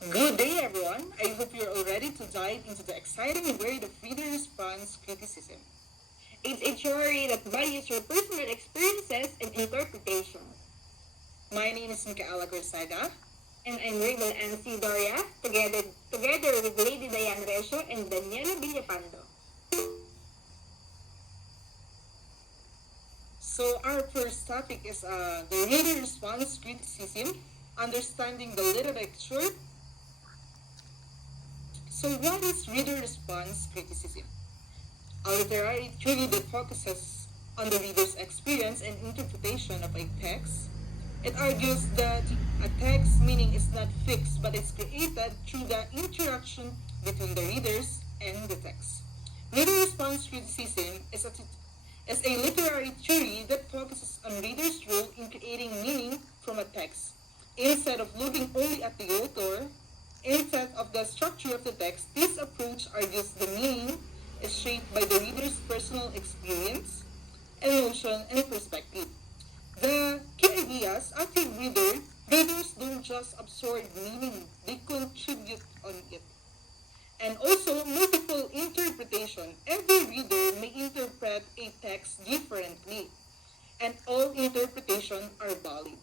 Good day, everyone. I hope you're all ready to dive into the exciting world of reader response criticism. It's a theory that values your personal experiences and interpretation. My name is Micaela Gorsaga. And I'm Rebel MC Doria, together with Lady Diane Resio and Daniela Villapando. So, our first topic is the reader response criticism, understanding the literature. So, what is reader response criticism? A literary theory that focuses on the reader's experience and interpretation of a text. It argues that a text meaning is not fixed but is created through the interaction between the readers and the text. Reader response criticism is a literary theory that focuses on readers' role in creating meaning from a text. Instead of looking only at the author, instead of the structure of the text, this approach argues the meaning is shaped by the reader's personal experience, emotion, and perspective. The key ideas, active readers don't just absorb meaning, they contribute on it. And also, multiple interpretation. Every reader may interpret a text differently, and all interpretations are valid.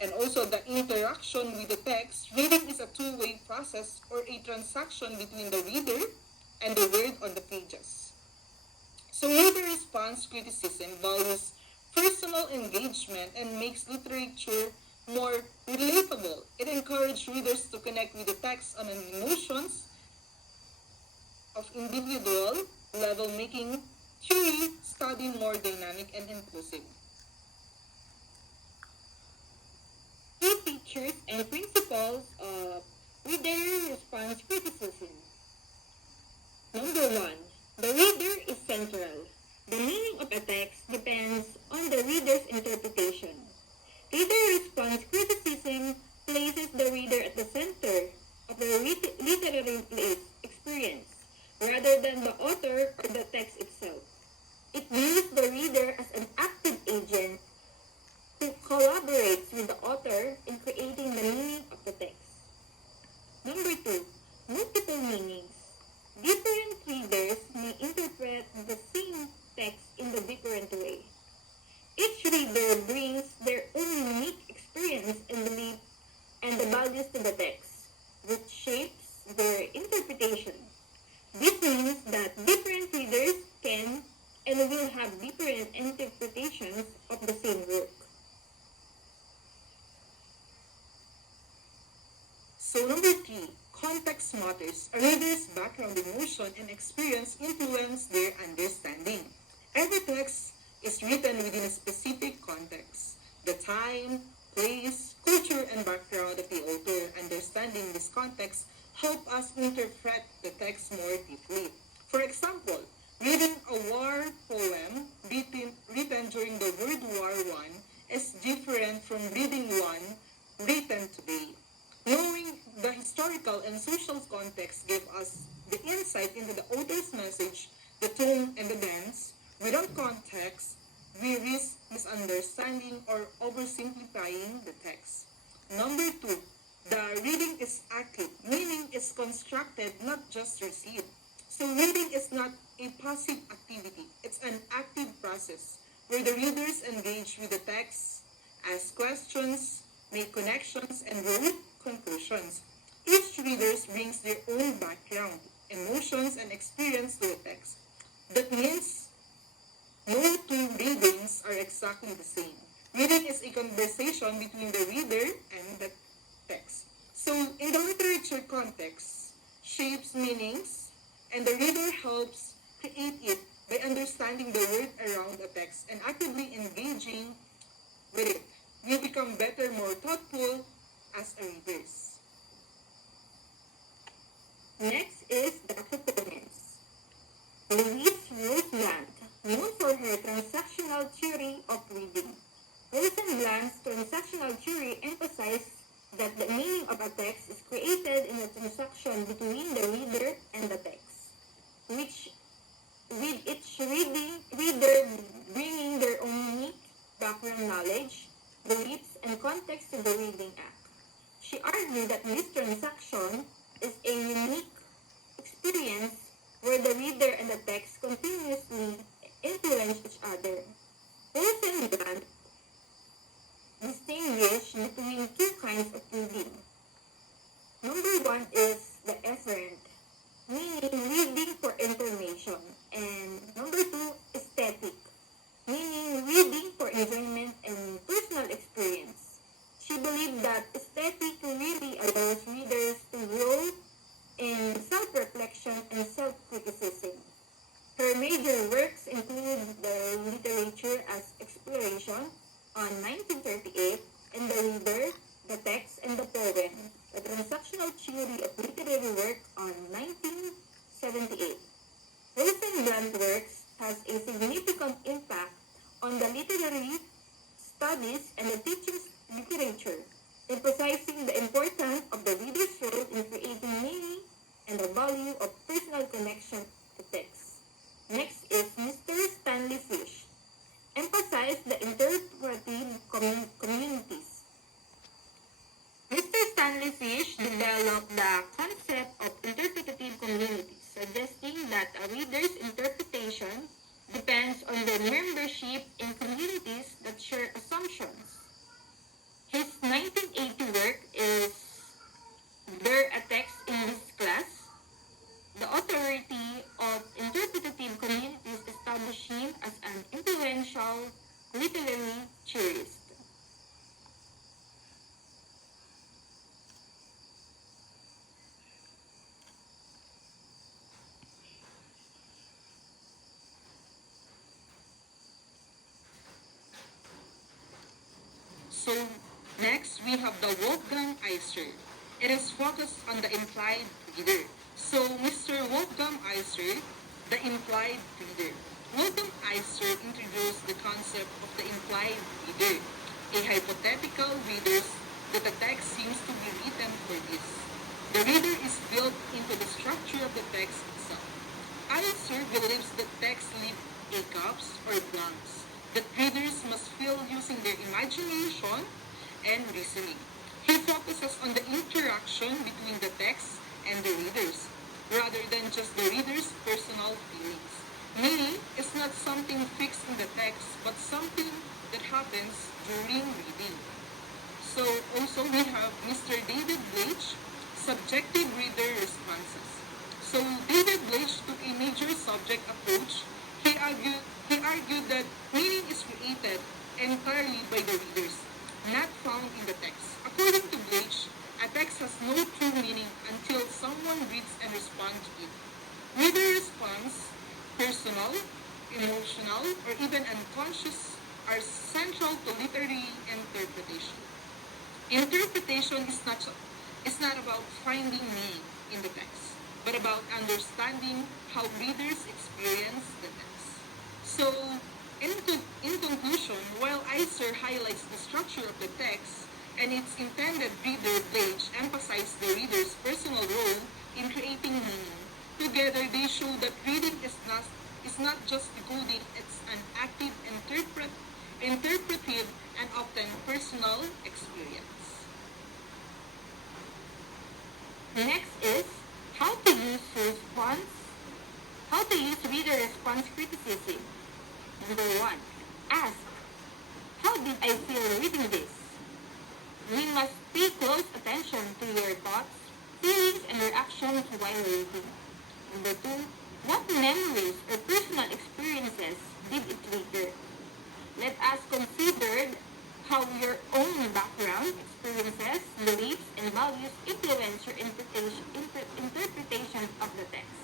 And also, the interaction with the text, reading is a two-way process or a transaction between the reader and the word on the pages. So reader response criticism values personal engagement and makes literature more relatable. It encourages readers to connect with the text on an emotions of individual level, making theory study more dynamic and inclusive. Key features and principles of reader response criticism. Number 1. The reader is central. The meaning of a text depends on the reader's interpretation. Reader response criticism places the reader at the center of the literary experience, rather than the author or the text itself. It views the reader as an active agent who collaborates with the author in creating the meaning of the text. Number 2. Multiple meanings. Different readers may interpret the same text in a different way. Each reader brings their own unique experience and belief and the values to the text, which shapes their interpretation. This means that different readers can and will have different interpretations of the same work. So number 3, context matters. A reader's background, emotion, and experience influence their understanding. Every text is written within a specific context. The time, place, culture, and background of the author. Understanding this context help us interpret the text more deeply. For example, reading a war poem written during the World War I is different from reading one written today. Knowing the historical and social context give us the insight into the author's message, the tone, and the dance. Without context, we risk misunderstanding or oversimplifying the text. Number 2, the reading is active, meaning it's constructed, not just received. So reading is not a passive activity, it's an active process where the readers engage with the text, ask questions, make connections, and draw conclusions. Each reader brings their own background, emotions, and experience to the text. That means no two readings are exactly the same. Reading is a conversation between the reader and the text. So, in the literature context, shapes meanings, and the reader helps create it by understanding the word around the text and actively engaging with it. We become better, more thoughtful as a readers. Next is the proponents. Louise Roseland, known for her transactional theory of reading. Roseland's transactional theory emphasizes that the meaning of a text is created in a transaction between the reader and the text, which with each reader bringing their own unique background knowledge, beliefs, and context to the reading act. She argues argue that this transaction is a unique experience where the reader and the text continuously influence each other. Rosenblatt distinguish between two kinds of reading. Number one is the efferent, meaning reading for information, and number two, aesthetic, meaning reading for enjoyment and personal experience. She believed that aesthetic really allows readers to grow in self-reflection and self-criticism. Her major works include The Literature as Exploration on 1938 and The Reader, the Text, and the Poem, the Transactional Theory of Literary Work on 1978. Rosenblatt's works has a significant impact on the literary studies and the teaching of literature, emphasizing the importance of the reader's role in creating meaning and the value of personal connection to text. Next is Mr. Stanley Fish, emphasized the interpretive communities. Mr. Stanley Fish developed the concept of interpretative communities, suggesting that a reader's interpretation depends on their membership in communities that share assumptions. His 1980 work is There a Text in This Class? The authority of interpretative communities established him as an influential literary theorist. So, next we have the Wolfgang Iser. It is focused on the implied reader. So, Mr. Wolfgang Iser, the implied reader. Wolfgang Iser introduced the concept of the implied reader, a hypothetical reader that the text seems to be written for this. The reader is built into the structure of the text itself. Iser believes that text leave a gaps or blanks that readers must fill using their imagination and reasoning. He focuses on the interaction between the text and the readers, rather than just the reader's personal feelings. Meaning is not something fixed in the text, but something that happens during reading. So also we have Mr. David Bleach, subjective reader responses. So David Bleach took a major subject approach. He argued that meaning is created entirely by the readers, not found in the text. According to Bleach, a text has no true meaning until someone reads and responds to it. Reader response, personal, emotional, or even unconscious, are central to literary interpretation. Interpretation is not about finding meaning in the text, but about understanding how readers experience the text. So, in conclusion, while Iser highlights the structure of the text and its intended reader, Bleach emphasized the reader's personal role in creating meaning. Together, they show that reading is not just decoding; it's an active, interpretive, and often personal experience. Next is how to use reader response criticism. Number 1. Ask, how did I feel reading this? We must pay close attention to your thoughts, feelings, and reactions while reading. Number 2. What memories or personal experiences did it trigger? Let us consider how your own background, experiences, beliefs, and values influence your interpretation of the text.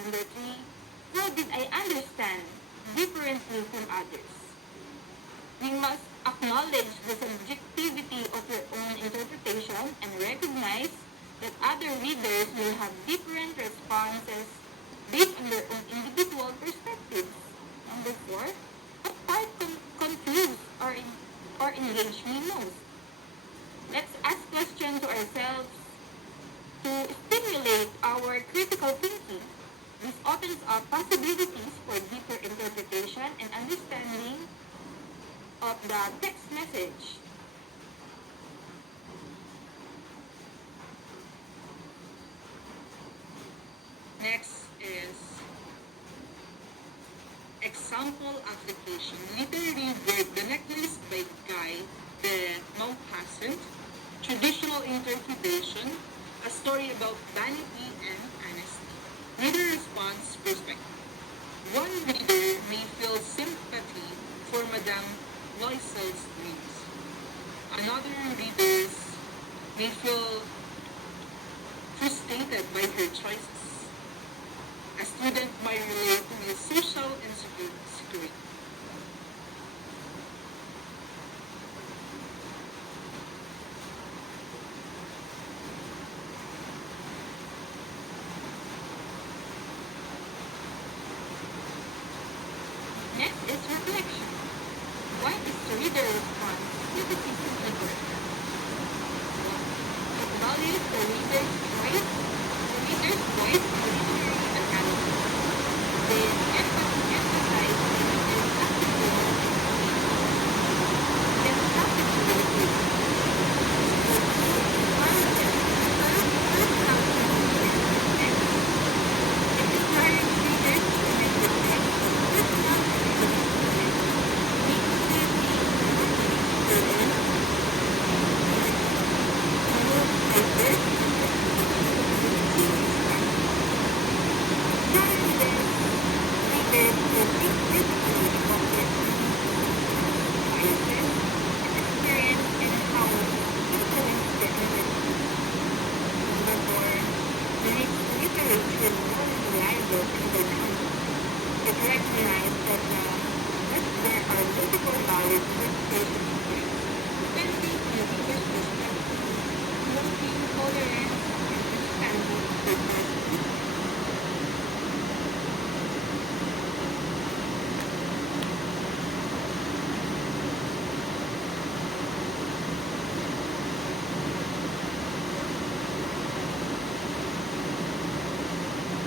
Number 3. How did I understand differently from others? We must acknowledge the subjectivity of your own interpretation and recognize that other readers will have different responses based on their own individual perspectives. Number 4. What part confused or engaged me most? Let's ask questions to ourselves to stimulate our critical thinking. This opens up possibilities for deeper interpretation and understanding of the text message. sample application, literary work, The Necklace by Guy de Maupassant, traditional interpretation, a story about vanity and honesty. Reader response perspective. One reader may feel sympathy for Madame Loisel's dreams. Another reader may feel frustrated by her choices. A student might relate to his social insecurity. Next is reflection. Why is the reader response critically correct? It values the reader's voice, literary analysis. They emphasize the reader's active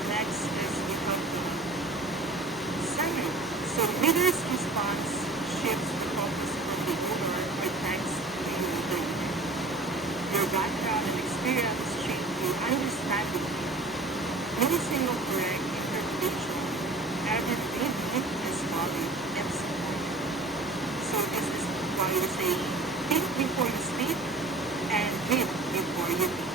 Next is the conclusion. Summary. So reader's response shifts the focus from the owner or text to the reader. Your background and experience shape your understanding. No single correct interpretation. Every read is valid and supported. So this is why we say think before you speak and read before you think.